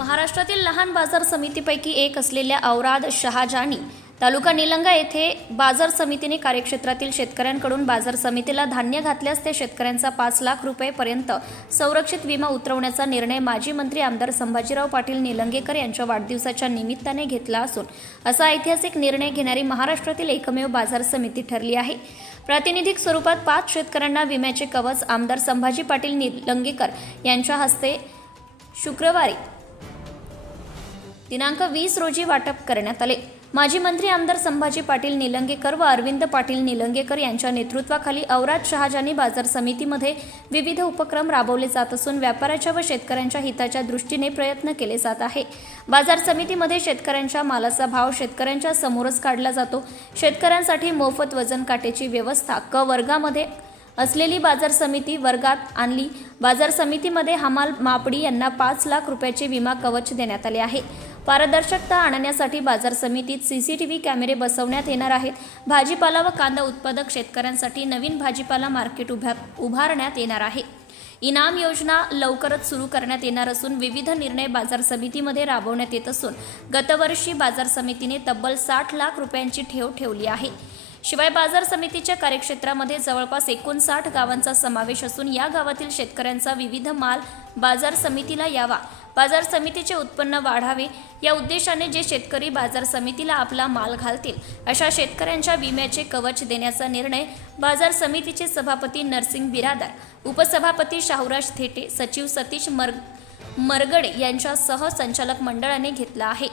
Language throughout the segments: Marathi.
महाराष्ट्रातील लहान बाजार समितीपैकी एक असलेल्या औराद शहाजानी तालुका निलंगा येथे बाजार समितीने कार्यक्षेत्रातील शेतकऱ्यांकडून बाजार समितीला धान्य घातल्यास त्या शेतकऱ्यांचा पाच लाख रुपयेपर्यंत संरक्षित विमा उतरवण्याचा निर्णय माजी मंत्री आमदार संभाजीराव पाटील निलंगेकर यांच्या वाढदिवसाच्या निमित्ताने घेतला असून असा ऐतिहासिक निर्णय घेणारी महाराष्ट्रातील एकमेव बाजार समिती ठरली आहे. प्रातिनिधिक स्वरूपात पाच शेतकऱ्यांना विम्याचे कवच आमदार संभाजी पाटील निलंगेकर यांच्या हस्ते शुक्रवारी दिनांक वीस रोजी वाटप करण्यात आले. माजी मंत्री आमदार संभाजी पाटील निलंगेकर व अरविंद पाटील निलंगेकर यांच्या नेतृत्वाखाली औराद शहाजानी बाजार समितीमध्ये विविध उपक्रम राबवले जात असून व्यापाऱ्याच्या व शेतकऱ्यांच्या हिताच्या दृष्टीने प्रयत्न केले जात आहे. बाजार समितीमध्ये शेतकऱ्यांच्या मालाचा भाव शेतकऱ्यांच्या समोरच काढला जातो. शेतकऱ्यांसाठी मोफत वजन काटेची व्यवस्था क वर्गामध्ये असलेली बाजार समिती वर्गात आणली. बाजार समितीमध्ये हमाल मापडी यांना पाच लाख रुपयाचे विमा कवच देण्यात आले आहे. पारदर्शकता आणण्यासाठी बाजार समितीत सी सी टी व्ही कॅमेरे बसवण्यात येणार आहेत. भाजीपाला व कांदा उत्पादक शेतकऱ्यांसाठी नवीन भाजीपाला मार्केट उभ्या उभारण्यात येणार आहे. इनाम योजना लवकरच सुरू करण्यात येणार असून विविध निर्णय बाजार समितीमध्ये राबवण्यात येत असून गतवर्षी बाजार समितीने तब्बल साठ लाख रुपयांची ठेव ठेवली आहे. शिवाय बाजार समितीच्या कार्यक्षेत्रामध्ये जवळपास एकोणसाठ गावांचा समावेश असून या गावातील शेतकऱ्यांचा विविध माल बाजार समितीला यावा. बाजार समितीचे उत्पन्न वाढावे. या उद्देशाने जे शेतकरी बाजार समितीला आपला माल घालतील अशा शेतकऱ्यांच्या विम्याचे कवच देण्याचा निर्णय बाजार समितीचे सभापती नरसिंग बिरादार उपसभापती शाहूराज थेटे सचिव सतीश मर मरगडे यांच्यासह संचालक मंडळाने घेतला आहे.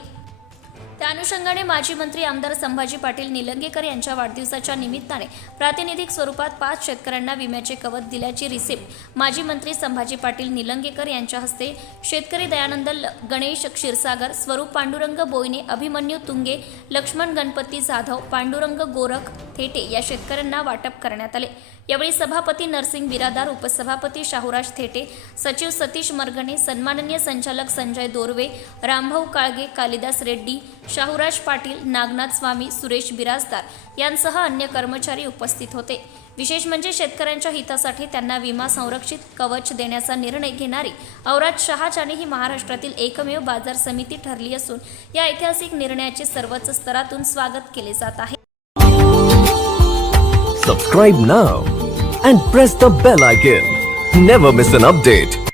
त्या अनुषंगाने माजी मंत्री आमदार संभाजी पाटील निलंगेकर यांच्या वाढदिवसाच्या निमित्ताने प्रातिनिधिक स्वरूपात पाच शेतकऱ्यांना विम्याचे कवच दिल्याची रिसिप्ट माजी मंत्री संभाजी पाटील निलंगेकर यांच्या हस्ते शेतकरी दयानंद ल- गणेश क्षीरसागर स्वरूप पांडुरंग बोयने अभिमन्यू तुंगे लक्ष्मण गणपती जाधव पांडुरंग गोरख थेटे या शेतकऱ्यांना वाटप करण्यात आले. यावेळी सभापती नरसिंग बिरादार उपसभापती शाहुराज थेटे सचिव सतीश मरगणे सन्माननीय संचालक संजय दोरवे रामभाऊ काळगे कालिदास रेड्डी शाहूराज पाटील नागनाथ स्वामी सुरेश बिराजदार यांसह अन्य कर्मचारी उपस्थित होते. विशेष म्हणजे शेतकऱ्यांच्या हितासाठी त्यांना विमा संरक्षित कवच देण्याचा निर्णय घेणारी औराज शहाजानी ही महाराष्ट्रातील एकमेव बाजार समिती ठरली असून या ऐतिहासिक निर्णयाचे सर्वच स्तरातून स्वागत केले जात आहे. Subscribe now and press the bell icon never miss an update